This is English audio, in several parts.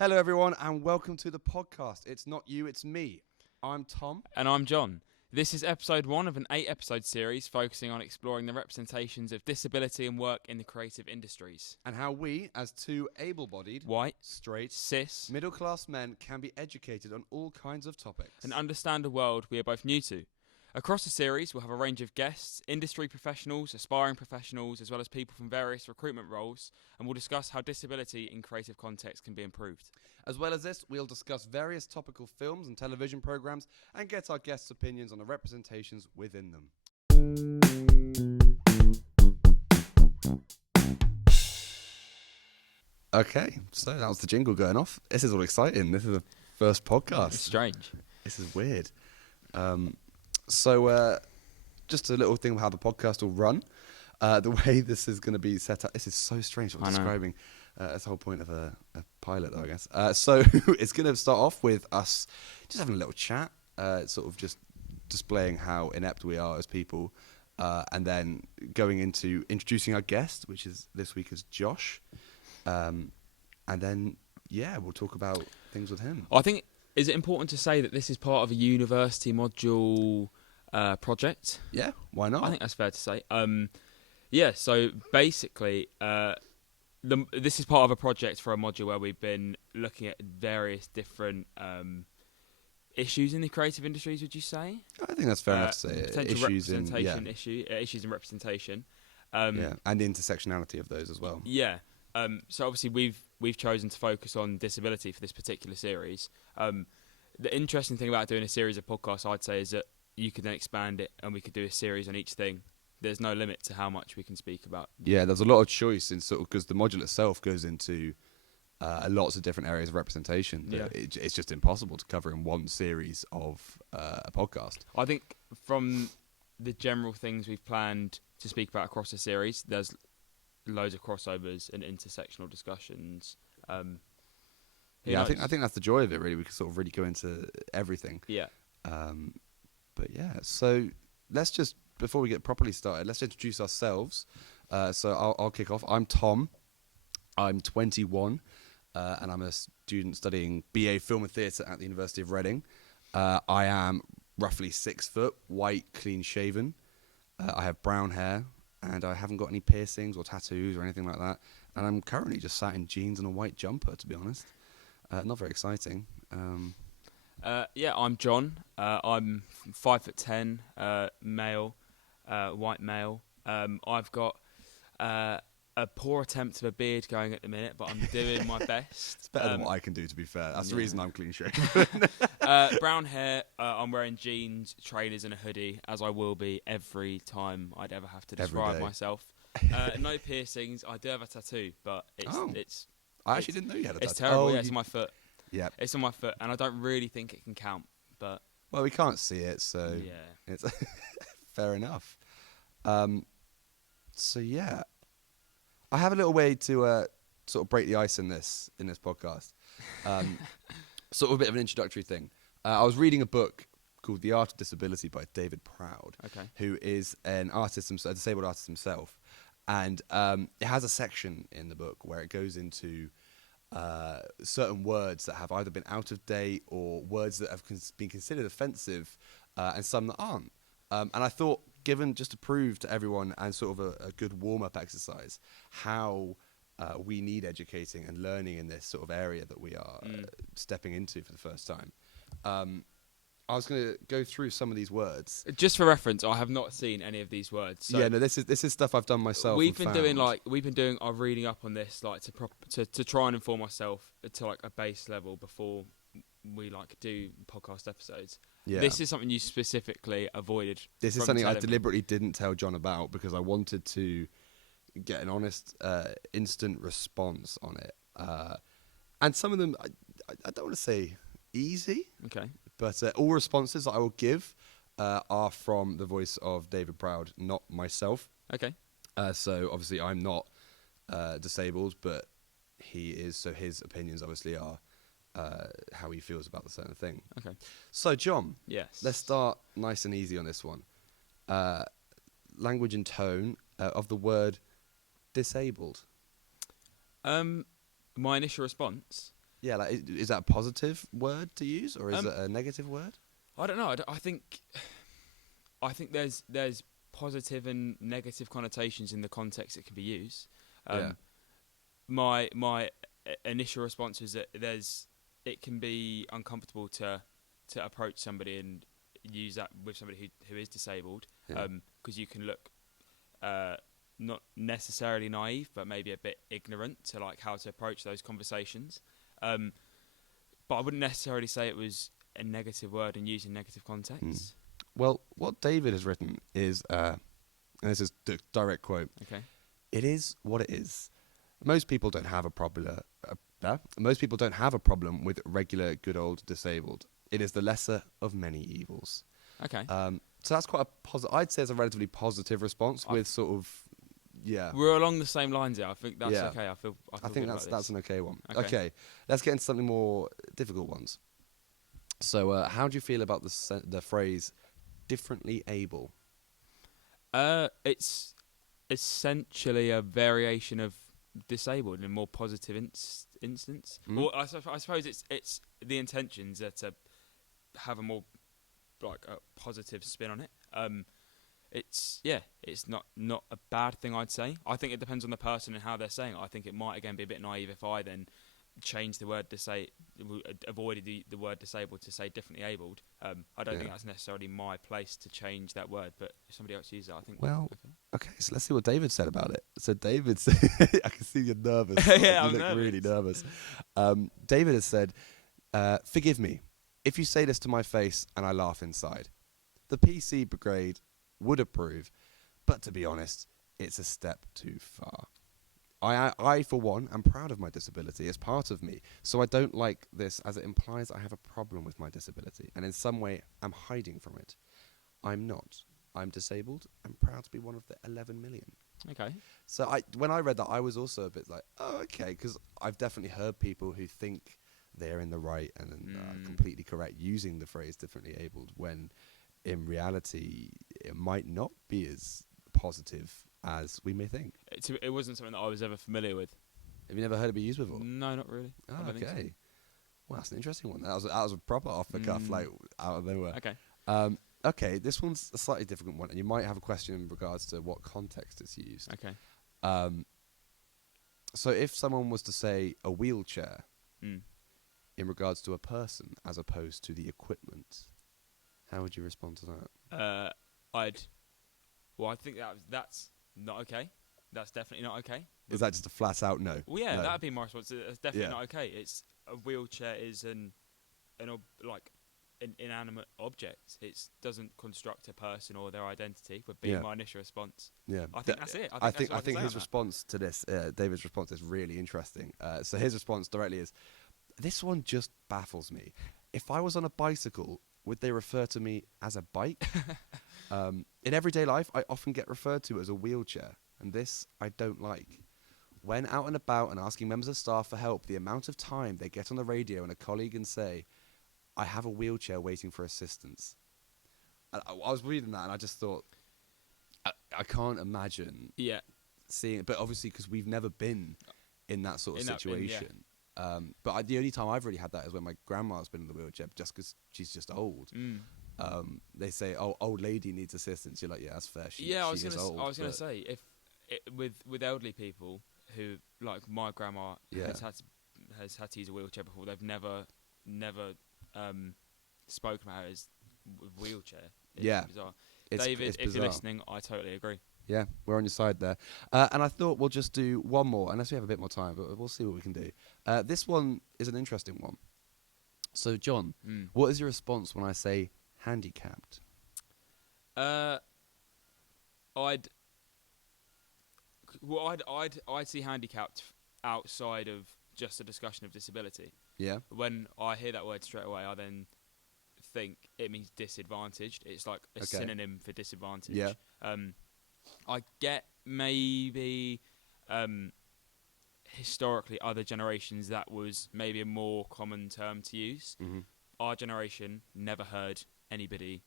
Hello, everyone, and welcome to the podcast. It's not you, it's me. I'm Tom. And I'm John. This is episode 1 of an 8-episode series focusing on exploring the representations of disability and work in the creative industries. And how we, as two able-bodied, White, straight, cis, middle-class men can be educated on all kinds of topics. and understand a world we are both new to. Across the series, we'll have a range of guests, industry professionals, aspiring professionals, as well as people from various recruitment roles, and we'll discuss how disability in creative context can be improved. As well as this, we'll discuss various topical films and television programs and get our guests' opinions on the representations within them. Okay, so that was the jingle going off. This is all exciting. This is the first podcast. It's strange. This is weird. So just a little thing about how the podcast will run. The way this is going to be set up. This is so strange what I'm describing. That's the whole point of a pilot, though, I guess. So it's going to start off with us just having a little chat, sort of just displaying how inept we are as people, and then going into introducing our guest, which is this week is Josh. And then, we'll talk about things with him. I think, is it important to say that this is part of a university module project? Yeah, why not? I think that's fair to say. So basically, this is part of a project for a module where we've been looking at various different issues in the creative industries. Would you say? I think that's fair enough to say. Potential representation issues and representation. And the intersectionality of those as well. Yeah. So obviously we've chosen to focus on disability for this particular series. The interesting thing about doing a series of podcasts, I'd say, is that you could then expand it and we could do a series on each thing. There's no limit to how much we can speak about. Yeah, there's a lot of choice in sort of because the module itself goes into lots of different areas of representation. Yeah. It's just impossible to cover in one series of a podcast. I think from the general things we've planned to speak about across the series, there's loads of crossovers and intersectional discussions. I think that's the joy of it. Really, we can sort of really go into everything. Yeah. So let's just, before we get properly started, let's introduce ourselves. So I'll kick off. I'm Tom. I'm 21, and I'm a student studying BA Film and Theatre at the University of Reading. I am roughly 6 foot, white, clean shaven. I have brown hair, and I haven't got any piercings or tattoos or anything like that. And I'm currently just sat in jeans and a white jumper, to be honest. Not very exciting. I'm John. I'm 5'10", male, white male. I've got a poor attempt of a beard going at the minute, but I'm doing my best. It's better than what I can do, to be fair. That's the reason I'm clean shaven. Brown hair. I'm wearing jeans, trainers, and a hoodie, as I will be every time I'd ever have to describe myself. No piercings. I do have a tattoo, but it's. I actually didn't know you had a tattoo. It's terrible. It's on my foot. Yeah, it's on my foot, and I don't really think it can count. But well, we can't see it, so it's fair enough. I have a little way to sort of break the ice in this podcast. Sort of a bit of an introductory thing. I was reading a book called The Art of Disability by David Proud, who is an artist, a disabled artist himself, and it has a section in the book where it goes into certain words that have either been out of date or words that have been considered offensive, and some that aren't. And I thought, given just to prove to everyone and sort of a good warm-up exercise, how we need educating and learning in this sort of area that we are stepping into for the first time. I was going to go through some of these words. Just for reference, I have not seen any of these words. So this is stuff I've done myself. We've been doing our reading up on this, like to try and inform myself to like a base level before we do podcast episodes. Yeah. This is something you specifically avoided. This is something I deliberately didn't tell John about because I wanted to get an honest, instant response on it. And some of them, I don't want to say easy. Okay. But all responses that I will give are from the voice of David Proud, not myself. Okay. So obviously I'm not disabled, but he is. So his opinions obviously are how he feels about the certain thing. Okay. So John, yes, let's start nice and easy on this one. Language and tone of the word disabled. My initial response Yeah, like is that a positive word to use or is Um, it a negative word? I don't know. I think there's positive and negative connotations in the context it can be used. Yeah. My initial response is that it can be uncomfortable to approach somebody and use that with somebody who is disabled, Yeah. because you can look not necessarily naive, but maybe a bit ignorant to like how to approach those conversations. But I wouldn't necessarily say it was a negative word and used in negative contexts. Well, what David has written is, and this is the direct quote, Okay. it is what it is. Most people don't have a most people don't have a problem with regular good old disabled. It is the lesser of many evils. Okay. So that's quite a positive. I'd say it's a relatively positive response with sort of, yeah. We're along the same lines here. I think that's Yeah. okay. I feel I think good that's about this. an okay one. Okay. Okay, let's get into something more difficult ones. So, how do you feel about the phrase "differently able"? It's essentially a variation of disabled in a more positive instance. Mm. Well, I suppose it's the intentions are to have a more like a positive spin on it. It's not a bad thing, I'd say. I think it depends on the person and how they're saying it. I think it might again be a bit naive if I then change the word avoided the word disabled to say differently abled. I don't think that's necessarily my place to change that word, but if somebody else uses it, I think. Well, okay. so let's see what David said about it. So David said, I can see you're nervous. Yeah, you I'm look nervous. really nervous. David has said, forgive me if you say this to my face and I laugh inside. The PC brigade would approve, but to be honest, it's a step too far. I, for one, am proud of my disability as part of me, so I don't like this as it implies I have a problem with my disability, and in some way I'm hiding from it. I'm not. I'm disabled. I'm proud to be one of the 11 million. Okay. So when I read that, I was also a bit like, oh, okay, because I've definitely heard people who think they're in the right and completely correct using the phrase differently abled, when in reality it might not be as positive as we may think. It wasn't something that I was ever familiar with. Have you never heard it be used before? No, not really. Oh, I don't think so. okay. Well, that's an interesting one. That was a proper off the cuff, like out of nowhere. Okay. Okay, this one's a slightly difficult one, and you might have a question in regards to what context it's used. Okay. So if someone was to say a wheelchair Mm. in regards to a person as opposed to the equipment, how would you respond to that? I think that's not okay. That's definitely not okay. Is that just a flat out no? Well, yeah, No. that'd be my response. That's definitely not okay. It's a wheelchair is an inanimate object. It doesn't construct a person or their identity. Would be my initial response. Yeah, I think that's it. I think his response to this, David's response, is really interesting. So his response directly is, "This one just baffles me. If I was on a bicycle, would they refer to me as a bike? In everyday life, I often get referred to as a wheelchair, and this I don't like. When out and about and asking members of staff for help, the amount of time they get on the radio and a colleague and say, 'I have a wheelchair waiting for assistance.'" I was reading that and I just thought, I can't imagine seeing it. But obviously, because we've never been in that sort of situation. But the only time I've really had that is when my grandma's been in the wheelchair, just because she's just old. They say, "Oh, old lady needs assistance." You're like, "Yeah, that's fair." I was going to say, if with elderly people who, like my grandma, has had to use a wheelchair before, they've never spoken about her as wheelchair. It's bizarre. David, it's if bizarre. you're listening, I totally agree. Yeah, we're on your side there. And I thought we'll just do one more, unless we have a bit more time, but we'll see what we can do. This one is an interesting one. So, John, what is your response when I say handicapped? I'd see handicapped outside of just a discussion of disability. Yeah. When I hear that word straight away, I then think it means disadvantaged. It's like a synonym for disadvantage. Yeah. I get maybe historically other generations that was maybe a more common term to use. Mm-hmm. Our generation never heard anybody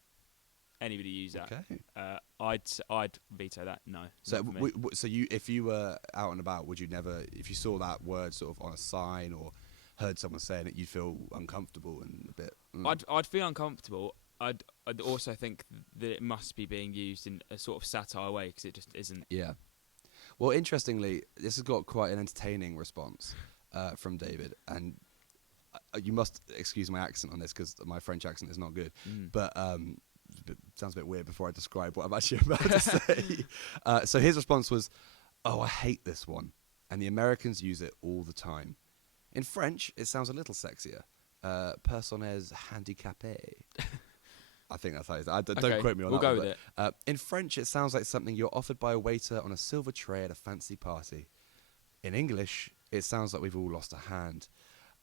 use that. Okay. I'd veto that. No. So if you were out and about, would you never, if you saw that word sort of on a sign or heard someone saying it, you'd feel uncomfortable and a bit. Mm. I'd feel uncomfortable. I'd also think that it must be being used in a sort of satire way because it just isn't. Yeah. Well, interestingly, this has got quite an entertaining response from David, and you must excuse my accent on this because my French accent is not good, but it sounds a bit weird before I describe what I'm actually about to say. So his response was, "Oh, I hate this one, and the Americans use it all the time. In French, it sounds a little sexier. Personnes handicapées." I think that's how it is. Don't quote me on we'll that. We'll one, go with it. In French, it sounds like something you're offered by a waiter on a silver tray at a fancy party. In English, it sounds like we've all lost a hand.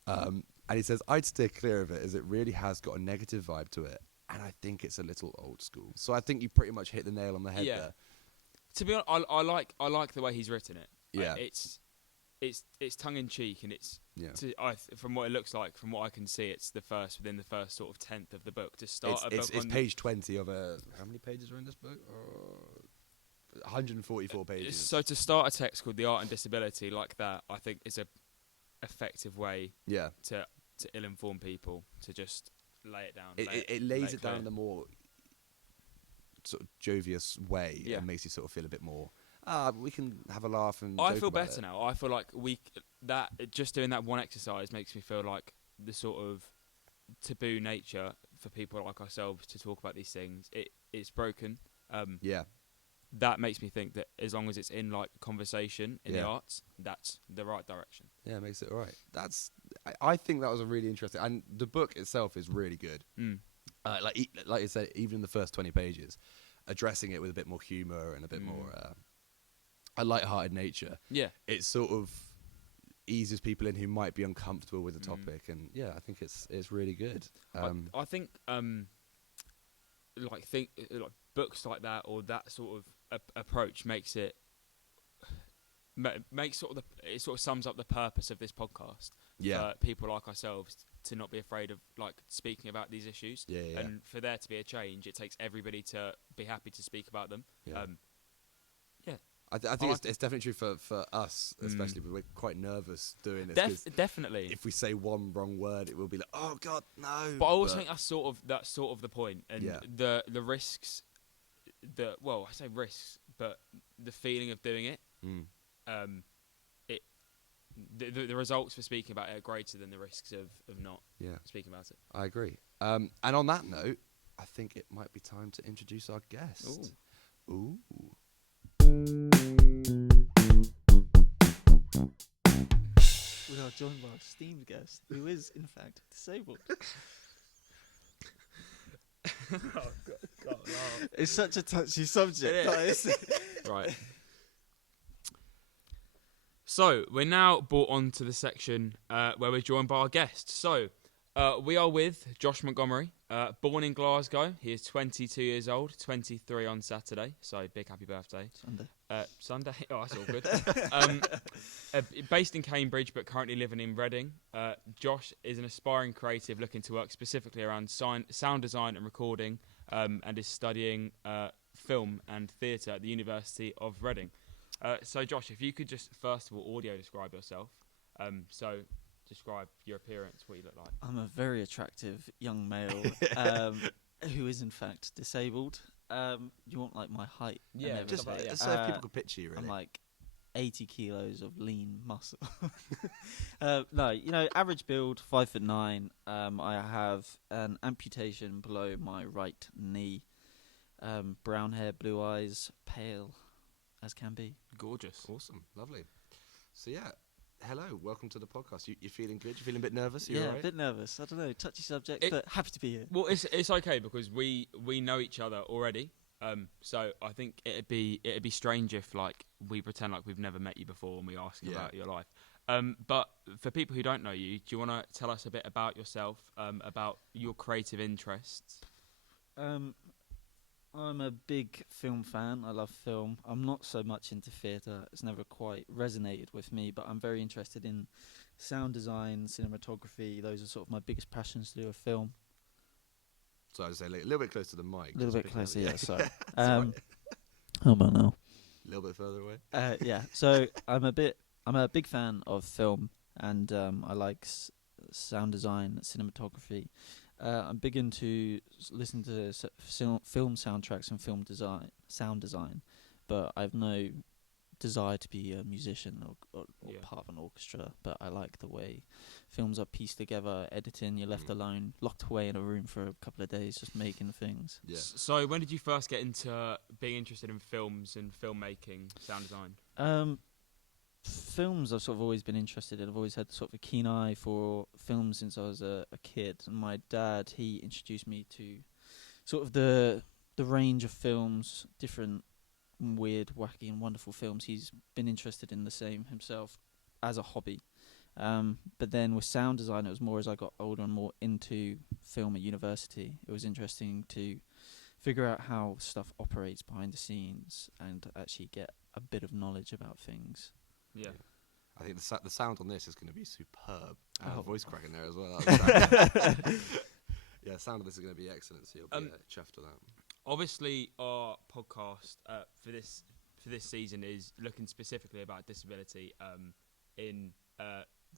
And he says, I'd steer clear of it as it really has got a negative vibe to it. And I think it's a little old school. So I think you pretty much hit the nail on the head there. To be honest, I like the way he's written it. Yeah. It's tongue in cheek, and it's Yeah. from what it looks like, from what I can see, it's within the first sort of 10th of the book to start a book. It's page 20 of a. How many pages are in this book? 144 pages. So to start a text called "The Art and Disability" like that, I think is a effective way. Yeah. To ill-inform people, to just lay it down. It lays it down in a more sort of jovious way, and makes you sort of feel a bit more. We can have a laugh and. I feel better now. I feel like just doing that one exercise makes me feel like the sort of taboo nature for people like ourselves to talk about these things. It's broken. Yeah. That makes me think that as long as it's in like conversation in the arts, that's the right direction. Yeah, it makes it all right. I think that was a really interesting, and the book itself is really good. Like you said, even in the first 20 pages, addressing it with a bit more humour and a bit more a light-hearted nature. Yeah, it sort of eases people in who might be uncomfortable with the topic, and I think it's really good. I think like books like that or that sort of approach makes it it sort of sums up the purpose of this podcast for people like ourselves to not be afraid of like speaking about these issues, and for there to be a change, it takes everybody to be happy to speak about them. I think it's definitely true for us, especially. But we're quite nervous doing this. Definitely. If we say one wrong word, it will be like, oh God, no. But I always think that's sort of the point, and the risks. I say risks, but the feeling of doing it. The results for speaking about it are greater than the risks of not speaking about it. I agree. And on that note, I think it might be time to introduce our guest. Ooh. We are joined by our esteemed guest, who is, in fact, disabled. Oh, God. It's such a touchy subject. Right. So, we're now brought on to the section where we're joined by our guest. So, we are with Josh Montgomery, born in Glasgow. He is 22 years old, 23 on Saturday. So, big happy birthday. Sunday? Oh, that's all good. Based in Cambridge, but currently living in Reading. Josh is an aspiring creative looking to work specifically around sound design and recording, and is studying film and theatre at the University of Reading. So, Josh, if you could just, first of all, audio describe yourself. So, describe your appearance, what you look like. I'm a very attractive young male who is, in fact, disabled. You want, like, my height? Yeah, just so if people could picture you, really. I'm, like, 80 kilos of lean muscle. No, average build, 5'9". I have an amputation below my right knee. Brown hair, blue eyes, pale as can be. Gorgeous. Awesome. Lovely. So, hello. Welcome to the podcast. You feeling good? You feeling a bit nervous? Yeah, a bit nervous. I don't know. Touchy subject, but happy to be here. Well, it's okay because we know each other already. So I think it'd be strange if like we pretend like we've never met you before and we ask about your life. But for people who don't know you, do you want to tell us a bit about yourself, about your creative interests? I'm a big film fan. I love film. I'm not so much into theatre. It's never quite resonated with me, but I'm very interested in sound design, cinematography. Those are sort of my biggest passions to do with film. So I'd say a little bit close to the mic. A little bit closer, yeah, sorry. How about now? A little bit further away. So I'm a big fan of film, and I like sound design, cinematography. I'm big into listening to film soundtracks and sound design, but I've no desire to be a musician or part of an orchestra. But I like the way films are pieced together, editing. You're left alone, locked away in a room for a couple of days, just making things. Yeah. So when did you first get into being interested in films and filmmaking, sound design? Films I've sort of always been interested in. I've always had sort of a keen eye for films since I was a kid. And my dad, he introduced me to sort of the range of films, different weird, wacky and wonderful films. He's been interested in the same himself as a hobby. But then with sound design, it was more as I got older and more into film at university. It was interesting to figure out how stuff operates behind the scenes and actually get a bit of knowledge about things. Yeah. I think the sound on this is going to be superb. Voice crack in there as well. Yeah, sound of this is going to be excellent. So you'll be chuffed with that. Obviously, our podcast for this season is looking specifically about disability in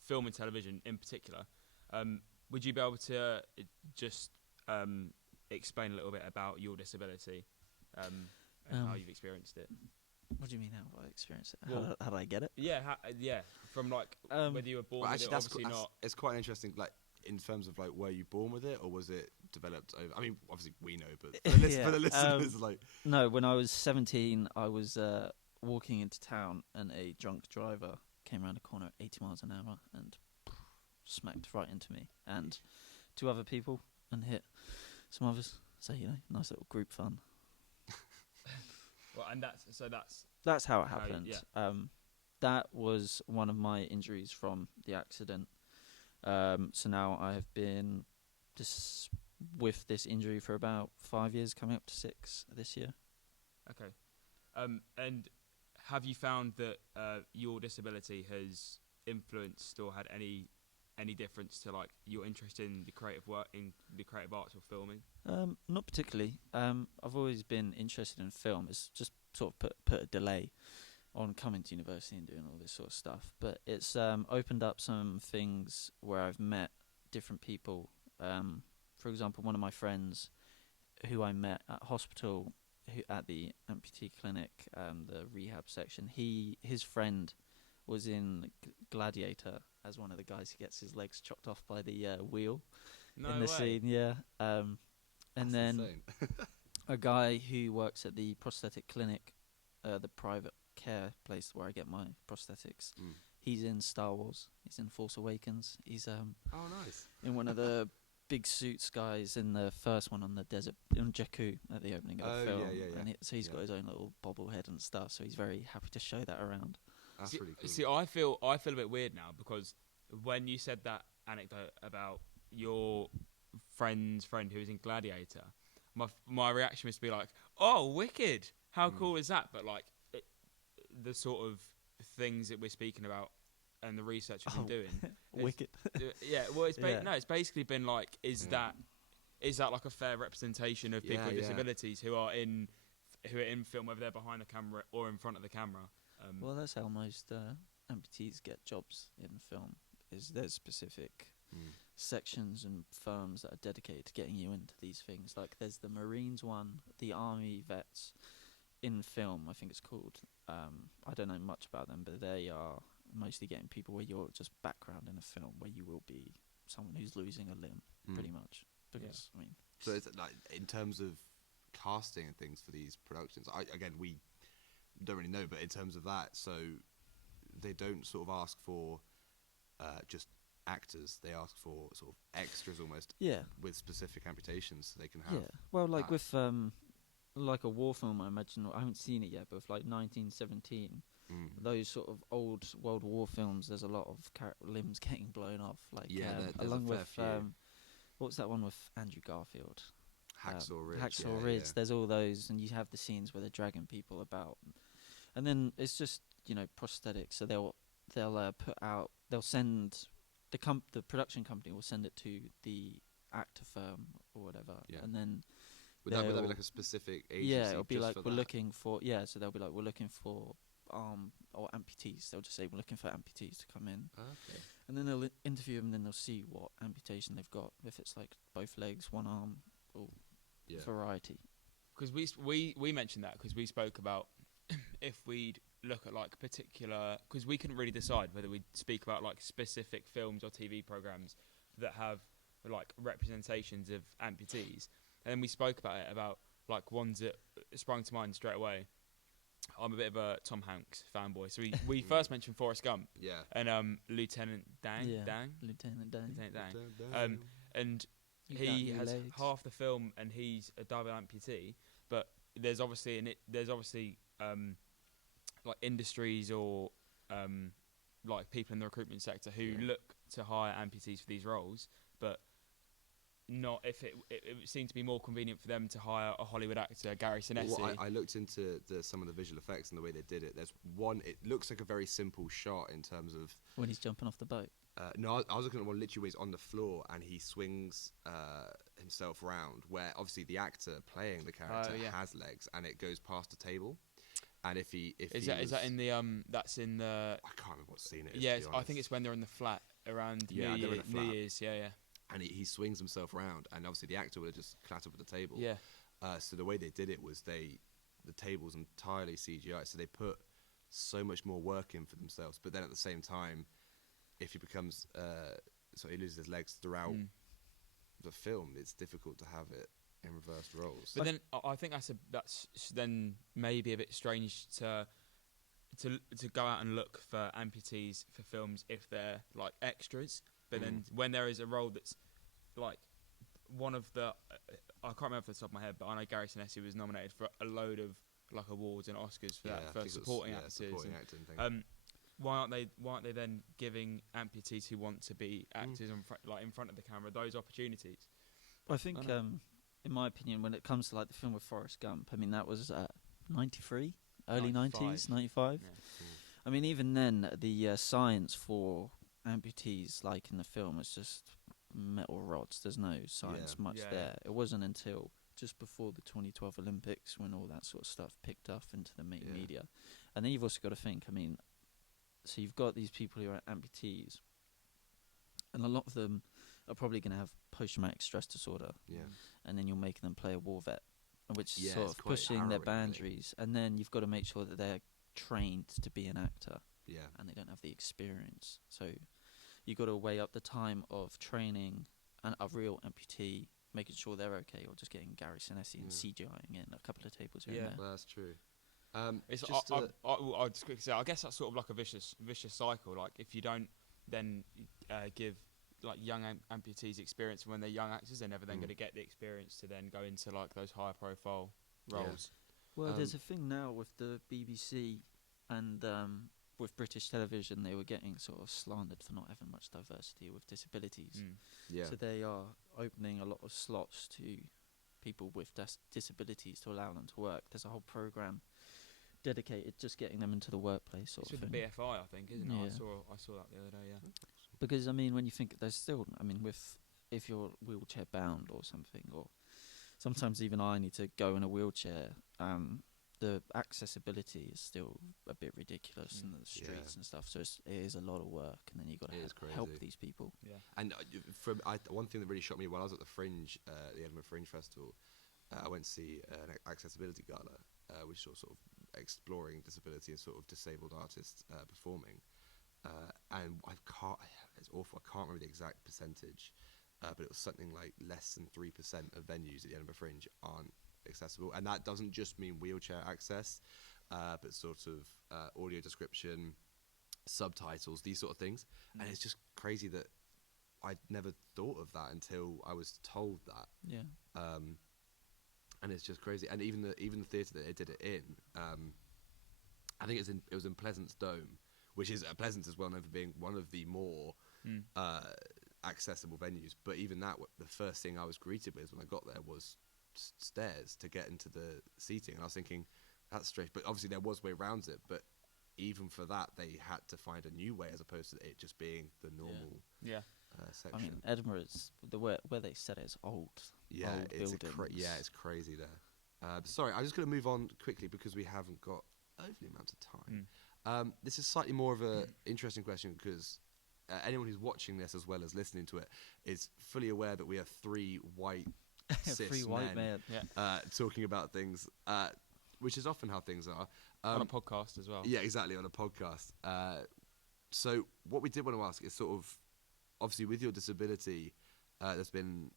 film and television in particular. Would you be able to just explain a little bit about your disability and how you've experienced it? What do you mean how I experienced it? Well, how did I get it? Yeah, from like whether you were born with it, obviously not. It's quite interesting, like in terms of like were you born with it or was it developed over? I mean, obviously we know, but for the listeners, like no. When I was 17, I was walking into town and a drunk driver came around a corner at 80 miles an hour and smacked right into me and two other people and hit some others. So nice little group fun. Well, and that's how it happened. That was one of my injuries from the accident. So now I have been with this injury for about 5 years, coming up to 6 this year. Okay. And have you found that your disability has influenced or had any difference to like your interest in the creative work, in the creative arts or filming? Not particularly. I've always been interested in film. It's just sort of put a delay on coming to university and doing all this sort of stuff. But it's opened up some things where I've met different people. For example, one of my friends who I met at hospital, at the amputee clinic, the rehab section, his friend was in Gladiator as one of the guys who gets his legs chopped off by the wheel in the scene. Yeah. And that's then a guy who works at the prosthetic clinic, the private care place where I get my prosthetics. He's in Star Wars. He's in Force Awakens. He's nice. in one of the big suits guys in the first one on the desert on Jakku at the opening of the film. Yeah. And so he's got his own little bobblehead and stuff. So he's very happy to show that around. That's really cool. See, I feel a bit weird now because when you said that anecdote about your friend's friend who was in Gladiator, my reaction was to be like, "Oh, wicked! How cool is that?" But like the sort of things that we're speaking about and the research we've been doing, wicked. Yeah, well, it's basically been like, is that like a fair representation of people with disabilities who are in film, whether they're behind the camera or in front of the camera? Well, that's how most amputees get jobs in film. Is there's specific sections and firms that are dedicated to getting you into these things. Like there's the Marines one, the Army vets in film, I think it's called. I don't know much about them, but they are mostly getting people where you're just background in a film where you will be someone who's losing a limb, pretty much. Because I mean, so it's like in terms of casting and things for these productions. We don't really know, but in terms of that, so they don't sort of ask for just actors. They ask for sort of extras almost. Yeah. With specific amputations, so they can have. Yeah. Well, like with like a war film, I imagine. I haven't seen it yet, but with like 1917, those sort of old World War films, there's a lot of limbs getting blown off. Like along with what's that one with Andrew Garfield? Hacksaw Ridge. Hacksaw Ridge. Yeah. There's all those, and you have the scenes where they're dragging people about, and then it's just prosthetics. So they'll send the production company will send it to the actor firm or whatever, and then would that be like a specific agency? Yeah, it'll be like we're looking for. Yeah, so they'll be like we're looking for arm or amputees. They'll just say we're looking for amputees to come in, Okay. and then they'll interview them, and then they'll see what amputation they've got. If it's like both legs, one arm, or Yeah. variety. Because we mentioned that because we spoke about if we'd look at like particular, because we couldn't really decide whether we'd speak about like specific films or TV programs that have like representations of amputees, and then we spoke about it about like ones that sprung to mind straight away. I'm a bit of a Tom Hanks fanboy, so we first mentioned Forrest Gump Yeah. and Lieutenant Dang, Lieutenant Dan. Lieutenant Dang, and he has half the film and he's a double amputee, but there's obviously like industries or like people in the recruitment sector who look to hire amputees for these roles, but not if it seemed to be more convenient for them to hire a Hollywood actor, Gary Sinise. Well, I looked into some of the visual effects and the way they did it. There's one, it looks like a very simple shot in terms of... When he's jumping off the boat. No, I was looking at one literally where he's on the floor and he swings himself round, where obviously the actor playing the character has legs, and it goes past a table. And if is that in the that's in the... I can't remember what scene it is. Yeah, I think it's when they're in the flat around New Year's. Yeah. And he swings himself around, and obviously the actor would have just clattered with the table. Yeah. So the way they did it was the table's entirely CGI, so they put so much more work in for themselves. But then at the same time, if he becomes so he loses his legs throughout the film, it's difficult to have it in reversed roles. But then I think that's then maybe a bit strange to go out and look for amputees for films if they're like extras. But then when there is a role that's like one of the I can't remember off the top of my head, but I know Gary Sinise was nominated for a load of like awards and Oscars for that for supporting actors. Supporting acting thing. Why aren't they then giving amputees who want to be actors in front of the camera those opportunities? I think in my opinion, when it comes to like the film with Forrest Gump, I mean that was 93, early 90s, 95. Yeah. I mean even then the science for amputees, like in the film, is just metal rods. There's no science much there. It wasn't until just before the 2012 Olympics when all that sort of stuff picked up into the main media. And then you've also got to think, I mean, so you've got these people who are amputees, and a lot of them are probably going to have post-traumatic stress disorder. Yeah. And then you're making them play a war vet, which is Yeah, sort it's of quite pushing their harrowing, really. boundaries. And then you've got to make sure that they're trained to be an actor. Yeah. And they don't have the experience. So you got to weigh up the time of training a real amputee, making sure they're okay, or just getting Gary Sinise and CGIing in a couple of tables here and there. Well, that's true. It's just I'll just quickly say, I guess that's sort of like a vicious cycle. Like if you don't then give like young amputees experience when they're young actors, they're never then going to get the experience to then go into like those higher profile roles. Well, there's a thing now with the BBC and with British television, they were getting sort of slandered for not having much diversity with disabilities. Yeah. So they are opening a lot of slots to people with disabilities to allow them to work. There's a whole program dedicated just getting them into the workplace sort It's of with thing. the BFI, I think, isn't it? Yeah. I saw that the other day. Yeah. Because I mean, when you think there's still, I mean, if you're wheelchair bound or something, or sometimes even I need to go in a wheelchair, the accessibility is still a bit ridiculous in the streets and stuff. So it is a lot of work, and then you got to help these people. Yeah. And one thing that really shocked me while I was at the Fringe, the Edinburgh Fringe Festival, I went to see an accessibility gala, which was sort of exploring disability and sort of disabled artists performing. And it's awful, I can't remember the exact percentage, but it was something like less than 3% of venues at the Edinburgh Fringe aren't accessible. And that doesn't just mean wheelchair access, but sort of audio description, subtitles, these sort of things. And it's just crazy that I'd never thought of that until I was told that. Yeah. And it's just crazy. And even the theatre that they did it in, I think it was in Pleasance Dome, which is Pleasance is well known for being one of the more accessible venues. But even that, the first thing I was greeted with when I got there was stairs to get into the seating, and I was thinking, that's strange. But obviously there was way around it. But even for that, they had to find a new way as opposed to it just being the normal section. I mean, Edinburgh is where they said it's old. Yeah, old it's buildings. it's crazy there. Sorry, I'm just going to move on quickly because we haven't got overly amount of time. This is slightly more of a interesting question because anyone who's watching this as well as listening to it is fully aware that we are three white cis Free white man. Yeah. talking about things, which is often how things are. On a podcast as well. Yeah, exactly, on a podcast. So what we did want to ask is sort of, obviously with your disability, there's been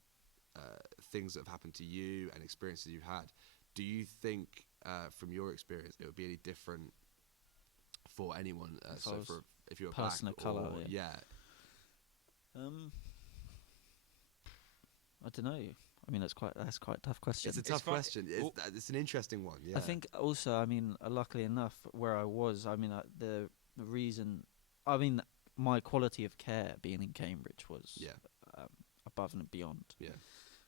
things that have happened to you and experiences you've had. Do you think, from your experience, it would be any different for anyone? If you're person black of colour, or yeah. I don't know. I mean, that's quite a tough question. It's a tough question. It's an interesting one. Yeah. I think also, I mean, luckily enough, where I was, I mean, the reason, I mean, my quality of care being in Cambridge was above and beyond. Yeah.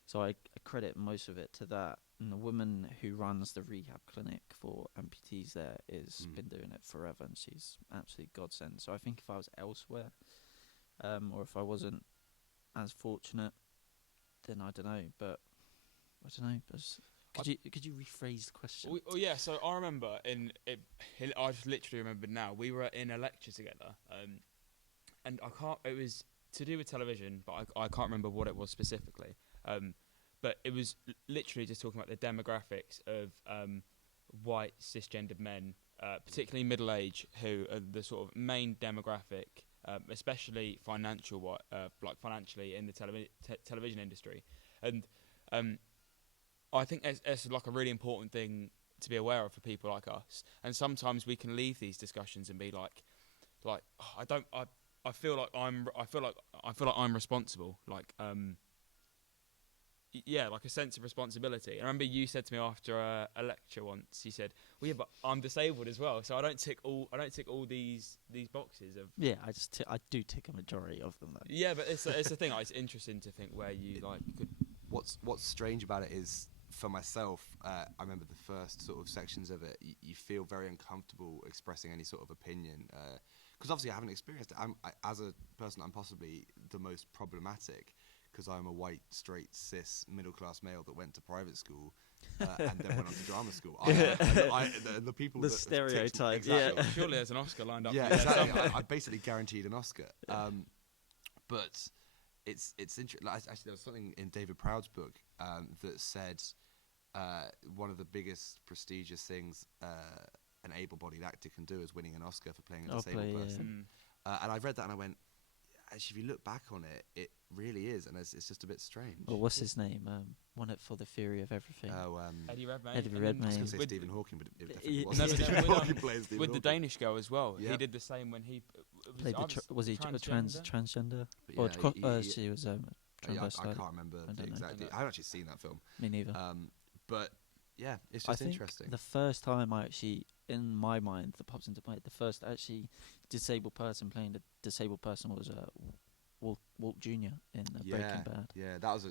So I credit most of it to that. And the woman who runs the rehab clinic for amputees there is been doing it forever, and she's absolutely godsend. So I think if I was elsewhere, or if I wasn't as fortunate, then I don't know. But I don't know. Could you rephrase the question? Yeah. So I remember I just literally remembered now. We were in a lecture together, and I can't. It was to do with television, but I can't remember what it was specifically. But it was literally just talking about the demographics of white cisgendered men, particularly middle age, who are the sort of main demographic, especially financially in the television industry. And I think it's like a really important thing to be aware of for people like us. And sometimes we can leave these discussions and be like I feel like I'm responsible. Like a sense of responsibility. I remember you said to me after a lecture once. You said, "Well, yeah, but I'm disabled as well, so I don't tick all these boxes of." Yeah, I do tick a majority of them though. Yeah, but it's a thing. It's interesting to think where you could. What's strange about it is, for myself, I remember the first sort of sections of it. You feel very uncomfortable expressing any sort of opinion because obviously I haven't experienced it. As a person, I'm possibly the most problematic. Because I'm a white, straight, cis, middle-class male that went to private school and then went on to drama school. The people the that stereotype. Exactly. Yeah. Surely there's an Oscar lined up. Yeah, exactly. I basically guaranteed an Oscar. But it's interesting. Actually, there was something in David Proud's book that said one of the biggest prestigious things an able-bodied actor can do is winning an Oscar for playing a disabled person. And I read that and I went, actually, if you look back on it, it really is, and it's just a bit strange. Well, what's his name? Won it for The Theory of Everything. Eddie Redmayne. Eddie I was Redmayne. going to say With Stephen Hawking, but it Yeah. definitely wasn't. Stephen Hawking plays Stephen With the Hawking. Danish girl as well. Yeah. He did the same when he Played was he transgender? But Or yeah, she was I transvestite. can't remember the don't know. exact. I haven't actually seen that film. Me neither. But yeah, it's I just think interesting. the first time I actually, in my mind, that pops into my head, the first actually disabled person playing the disabled person was Walt Jr. in Breaking Bad. Yeah, that was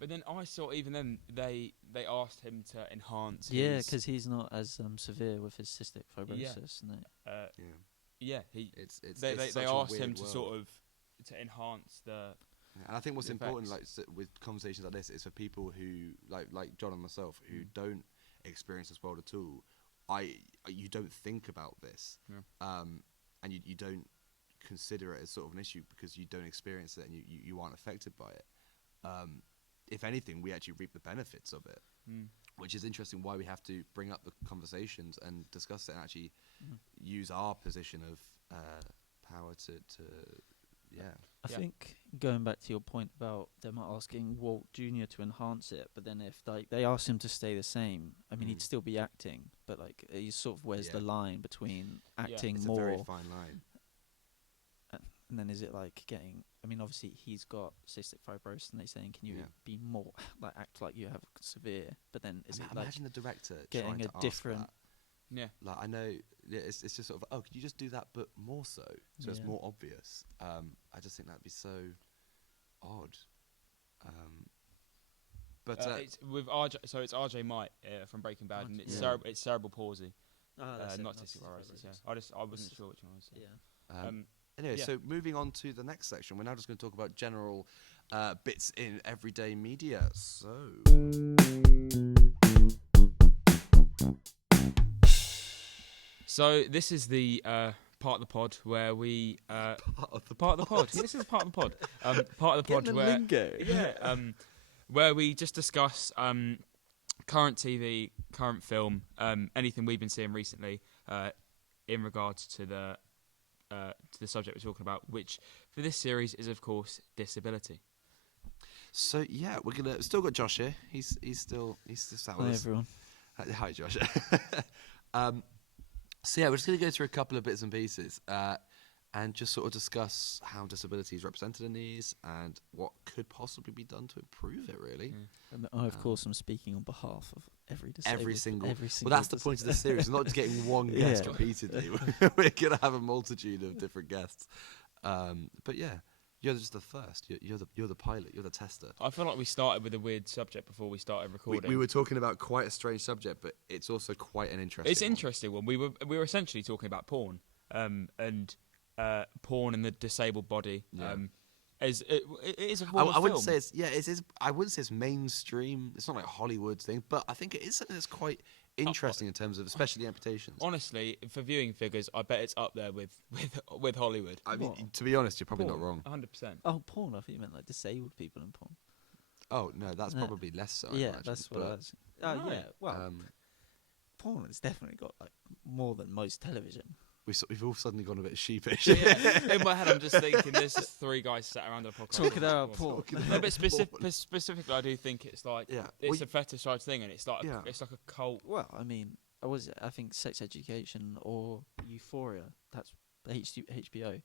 But then I saw even then they asked him to enhance. Yeah, his, because he's not as severe with his cystic fibrosis. Yeah, it's they such a asked weird him to world. sort of to enhance the. And I think what's the important, effects. with conversations like this, is for people who like John and myself who don't experience this world at all. You don't think about this, and you don't consider it as sort of an issue because you don't experience it and you aren't affected by it. If anything, we actually reap the benefits of it, which is interesting. Why we have to bring up the conversations and discuss it and actually use our position of power to. I think going back to your point about them asking Walt Jr. to enhance it, but then if they asked him to stay the same, I mean, he'd still be acting, but he sort of where's the line between acting it's more. a very fine line. And then is it like getting? I mean, obviously he's got cystic fibrosis, and they're saying, can you be more act like you have severe? But then is it like imagine the director getting trying to a different? ask that. Like I know, it's just sort of could you just do that, but more so it's more obvious. I just think that'd be so odd. But it's with RJ, so it's RJ Might from Breaking Bad, and it's it's cerebral palsy, not cystic fibrosis. Yeah, I wasn't sure which one was. Yeah. Anyway, so moving on to the next section, we're now just going to talk about general bits in everyday media. So this is the part of the pod where we part of the pod. Yeah, this is part of the pod. Part of the pod Getting the where lingo. where we just discuss current TV, current film, anything we've been seeing recently in regards to the subject we're talking about, which for this series is of course disability. So yeah, we're gonna still got Josh here. He's still sat with Hi us. everyone. Hi Josh. So yeah, we're just gonna go through a couple of bits and pieces and just sort of discuss how disability is represented in these and what could possibly be done to improve it. Really. And I, of course, am speaking on behalf of every disabled. Every single. Well, that's the point of the series. It's not just getting one guest repeatedly. We're gonna have a multitude of different guests. But yeah. You're just the first. You're the pilot. You're the tester. I feel like we started with a weird subject before we started recording. We were talking about quite a strange subject, but it's also quite an interesting. It's an interesting one. We were essentially talking about porn, and porn and the disabled body. Yeah. It is a form of I wouldn't film. say it's I wouldn't say it's mainstream. It's not like a Hollywood thing, but I think it is something that's quite interesting in terms of especially amputations. Honestly, for viewing figures, I bet it's up there with Hollywood. I mean, What? to be honest, you're probably not wrong. 100%. Oh, porn. I thought you meant like disabled people in porn. Oh no, that's No. probably less so. I Yeah, imagine, that's what I but, was. Oh Right. yeah. Well, Um, porn has definitely got like more than most television. we've all suddenly gone a bit sheepish. Yeah, in my head, I'm just thinking there's three guys sat around a podcast Talking about porn. No, but specifically, I do think it's like Yeah. it's Well, a fetishized thing, and it's like Yeah. it's like a cult. Well, I mean, I think Sex Education or Euphoria. That's HBO.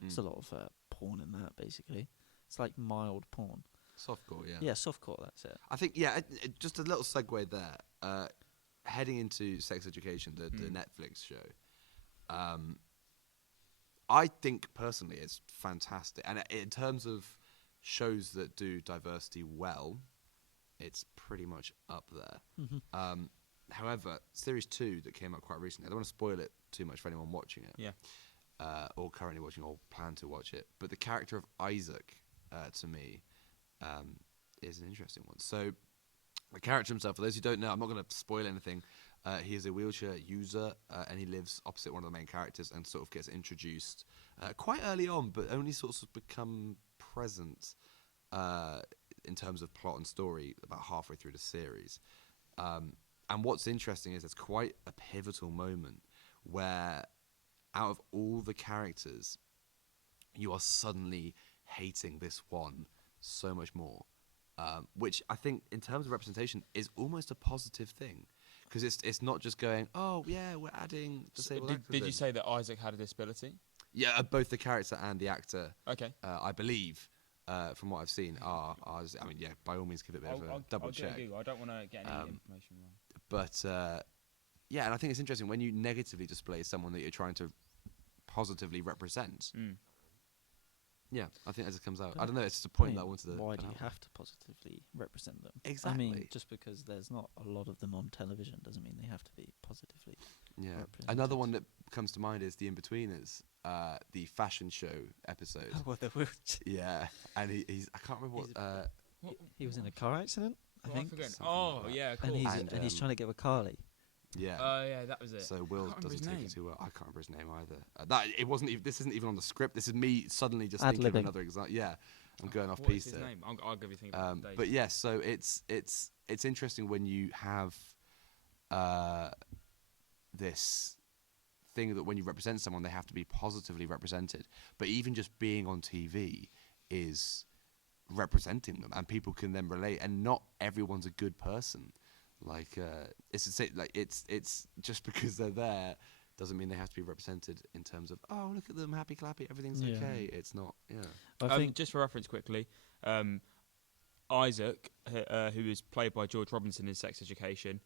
There's a lot of porn in that. Basically, it's like mild porn. Softcore, yeah. Yeah, softcore. That's it. I think, just a little segue there. Heading into Sex Education, the Netflix show, I think personally it's fantastic. And in terms of shows that do diversity well, it's pretty much up there. Mm-hmm. However, Series 2 that came out quite recently, I don't want to spoil it too much for anyone watching it. Yeah. Or currently watching or plan to watch it. But the character of Isaac, to me, is an interesting one. So the character himself, for those who don't know, I'm not going to spoil anything. He is a wheelchair user, and he lives opposite one of the main characters and sort of gets introduced quite early on, but only sort of become present in terms of plot and story about halfway through the series. And what's interesting is there's quite a pivotal moment where out of all the characters, you are suddenly hating this one so much more. Which I think, in terms of representation, is almost a positive thing, because it's not just going, oh yeah, we're adding disabled actors. Did you in. say that Isaac had a disability? Yeah, both the character and the actor, Okay. I believe, from what I've seen, are. I mean, yeah, by all means, give it a bit of a double check. I don't want to get any information wrong. But yeah, and I think it's interesting when you negatively display someone that you're trying to positively represent. Yeah, I think as it comes out, I don't know. It's just a point that I wanted to. Why put do you out. have to positively represent them? Exactly. I mean, just because there's not a lot of them on television doesn't mean they have to be positively. Yeah. represented. Another one that comes to mind is The In-Betweeners, the fashion show episode. Well, there were. Yeah, and he's I can't remember what. He was in a car accident, I think. forget. Something Oh, like that. yeah, cool. And he's trying to get with Carly. Yeah. Oh, yeah, that was it. So Will can't remember doesn't his take name. it too well. I can't remember his name either. That it wasn't. This isn't even on the script. This is me suddenly just thinking of Ad-libbing. another example. Yeah, I'm going off What piece is his there. name? I'll give you a thing about the But yeah, so it's interesting when you have this thing that when you represent someone, they have to be positively represented. But even just being on TV is representing them, and people can then relate. And not everyone's a good person. Like it's just because they're there doesn't mean they have to be represented in terms of, oh, look at them, happy clappy, everything's Yeah. okay. It's not. Yeah. I think just for reference quickly, Isaac, who is played by George Robinson in Sex Education,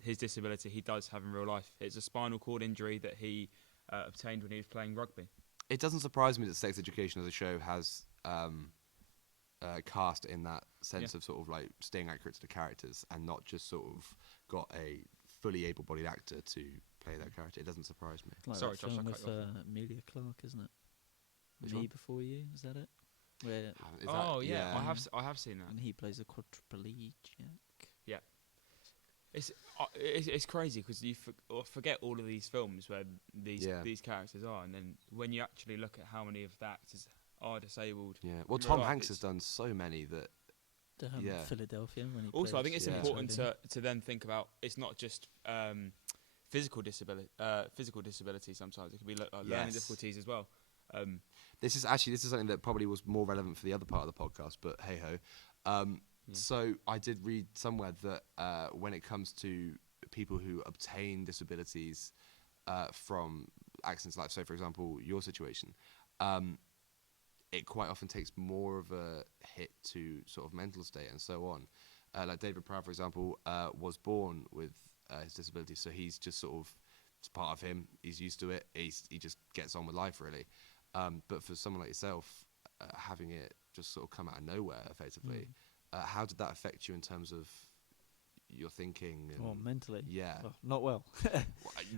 his disability he does have in real life. It's a spinal cord injury that he obtained when he was playing rugby. It doesn't surprise me that Sex Education as a show has cast in that sense of sort of like staying accurate to the characters and not just sort of got a fully able-bodied actor to play that character. It doesn't surprise me. like Sorry, that Josh, I film cut with you off. Amelia Clark, isn't it? Which Me one? Before You, is that it? Where Is Oh that- yeah, I have seen that. and he plays a quadriplegic. It's crazy because you forget all of these films where these characters are, and then when you actually look at how many of the actors are disabled. Yeah. Well, Tom Hanks has done so many that. Philadelphia when he Also, I think it's Yeah. important to then think about it's not just physical disability. Physical disability sometimes it could be learning difficulties as well. This is something that probably was more relevant for the other part of the podcast, but hey ho. So I did read somewhere that when it comes to people who obtain disabilities from accidents, like so for example your situation, it quite often takes more of a hit to sort of mental state and so on. Like David Proud, for example, was born with his disability, so he's just sort of, it's part of him. He's used to it. He just gets on with life, really. But for someone like yourself, having it just sort of come out of nowhere, effectively, how did that affect you in terms of your thinking? And mentally? Yeah. Oh, not well.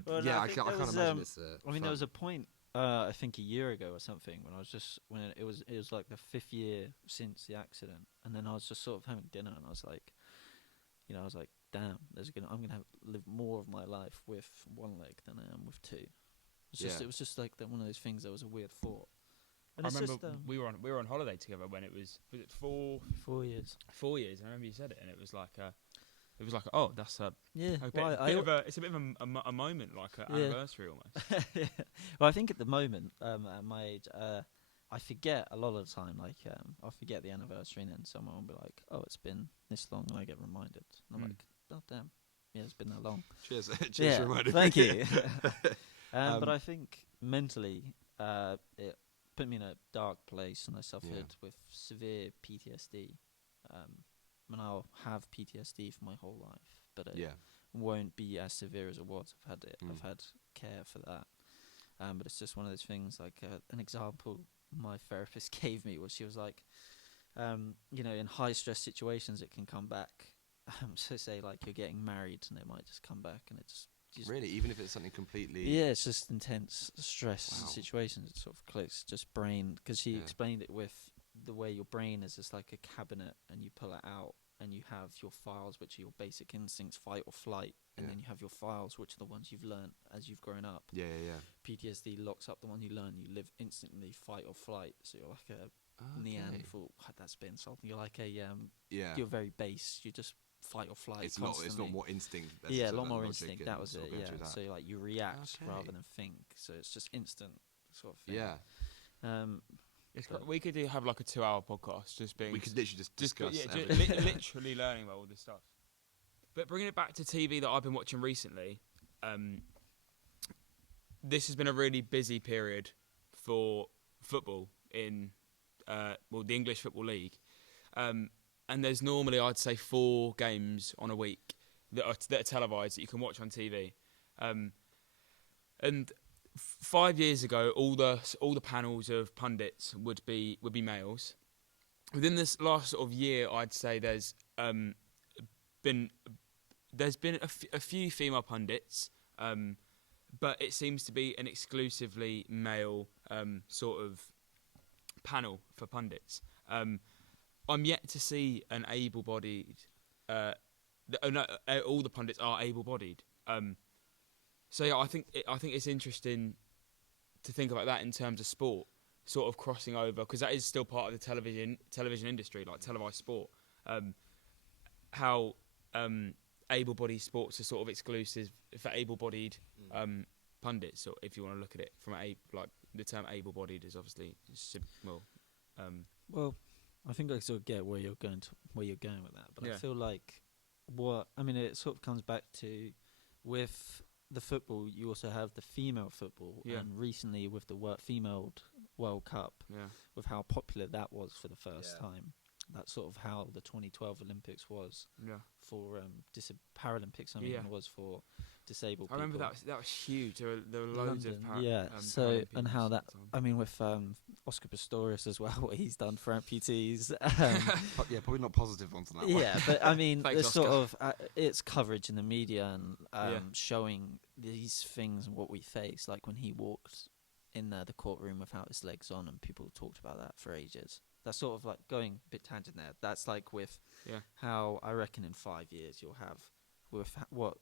Well, yeah, I can't imagine this. I mean, there was a point, I think a year ago or something, when it was like the 5th year since the accident, and then I was just sort of having dinner, and I was like, damn, I'm gonna live more of my life with one leg than I am with two. It was just like one of those things that was a weird thought. And I remember we were on holiday together when it was it 4 years? 4 years. I remember you said it, and it was like that's it's a bit of a moment, like an anniversary almost. Yeah. Well, I think at the moment, at my age, I forget a lot of the time. Like, I forget the anniversary, and then someone will be like, "Oh, it's been this long," and I get reminded. And I'm like, "Oh, damn, yeah, it's been that long." Cheers, cheers for reminding thank me. you. But I think mentally, it put me in a dark place, and I suffered with severe PTSD. And I'll have PTSD for my whole life, but it won't be as severe as it was. I've had care for that. But it's just one of those things. Like an example my therapist gave me was, she was like, in high stress situations it can come back. So say like you're getting married, and it might just come back, and it just really, even if it's something completely. Yeah, it's just intense stress situations. It sort of clicks, just brain. Because she explained it with the way your brain is just like a cabinet, and you pull it out, and you have your files, which are your basic instincts, fight or flight, and then you have your files, which are the ones you've learnt as you've grown up. PTSD locks up the one you learn. You live instantly fight or flight, so you're like a Neanderthal. That's a bit insulting. You're like a you're very base. You just fight or flight. It's not more instinct. Yeah, a lot more instinct. That was it. Yeah, so like you react rather than think. So it's just instant sort of thing. Yeah. We could have like a 2-hour podcast just being. We could literally just discuss. Literally learning about all this stuff. But bringing it back to TV that I've been watching recently, this has been a really busy period for football in the English Football League, and there's normally, I'd say, 4 games on a week that are televised that you can watch on TV, and 5 years ago, all the panels of pundits would be males. Within this last sort of year, I'd say there's been a few female pundits, but it seems to be an exclusively male sort of panel for pundits. I'm yet to see an able-bodied. All the pundits are able-bodied. So yeah, I think it's interesting to think about that in terms of sport, sort of crossing over, because that is still part of the television industry, like televised sport. How able-bodied sports are sort of exclusive for able-bodied pundits. So if you want to look at it from like the term able-bodied is obviously well, I think I sort of get where you're going with that, but I feel like it sort of comes back to with the football, you also have the female football, and recently with the female World Cup, with how popular that was for the first time. That's sort of how the 2012 Olympics was for Paralympics. Was for disabled people. I remember that was huge. There were loads of and how that. I mean, with Oscar Pistorius as well, what he's done for amputees. Probably not positive ones on that one. Yeah, but I mean, Thanks, there's Oscar. sort of it's coverage in the media and showing these things and what we face. Like when he walked in the courtroom without his legs on, and people talked about that for ages. That's sort of like going a bit tangent there. That's like with how I reckon in 5 years you'll have with what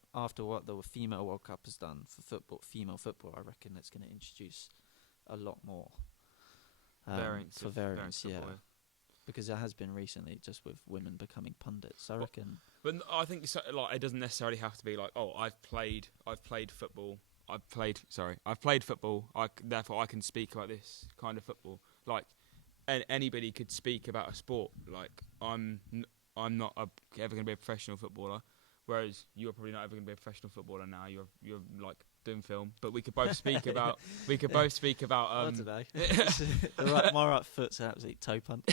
the female World Cup has done for female football, I reckon it's going to introduce a lot more Variants, yeah. football. Because it has been recently, just with women becoming pundits. I reckon. But I think like it doesn't necessarily have to be like, oh, I've played football. I've played football. Therefore I can speak about this kind of football. Like, anybody could speak about a sport. Like, I'm not ever going to be a professional footballer, whereas you're probably not ever going to be a professional footballer now. You're like doing film, but we could both speak about. We could both speak about. I don't know. My right foot's an absolute toe punt.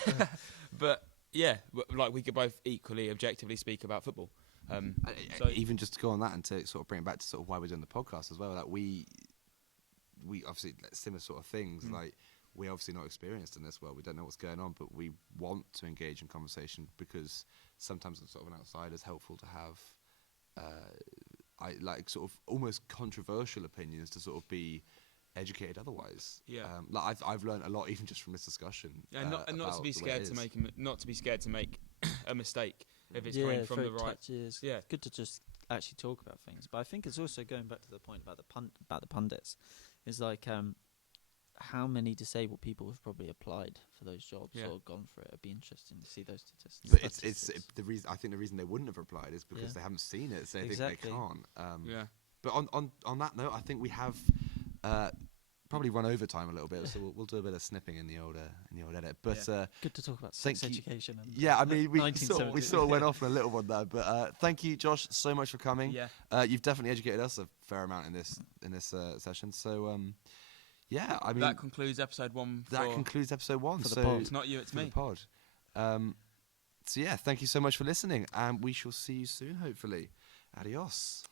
But yeah, like we could both equally objectively speak about football. So even just to go on that and to sort of bring it back to sort of why we're doing the podcast as well, that we obviously similar sort of things. Like, we're obviously not experienced in this world. We don't know what's going on, but we want to engage in conversation because sometimes it's sort of an outsider is helpful to have. Like sort of almost controversial opinions to sort of be educated otherwise. Yeah. Like I've learned a lot even just from this discussion. And not to be scared to make a mistake if it's coming from the right. Yeah, it's good to just actually talk about things. But I think it's also going back to the point about the pundits. Is like how many disabled people have probably applied for those jobs or gone for it. It'd be interesting to see those statistics. But it's the reason. I think the reason they wouldn't have applied is because they haven't seen it, so they think they can't. But on that note, I think we have probably run over time a little bit, so we'll do a bit of snipping in the old edit. But good to talk about sex education. And I mean, we sort of went off on a little one there, but thank you, Josh, so much for coming. Yeah. You've definitely educated us a fair amount in this session. So yeah, I mean that concludes episode 1. That concludes episode 1 for the pod. It's not you, it's for me. The pod. So yeah, thank you so much for listening, and we shall see you soon, hopefully. Adios.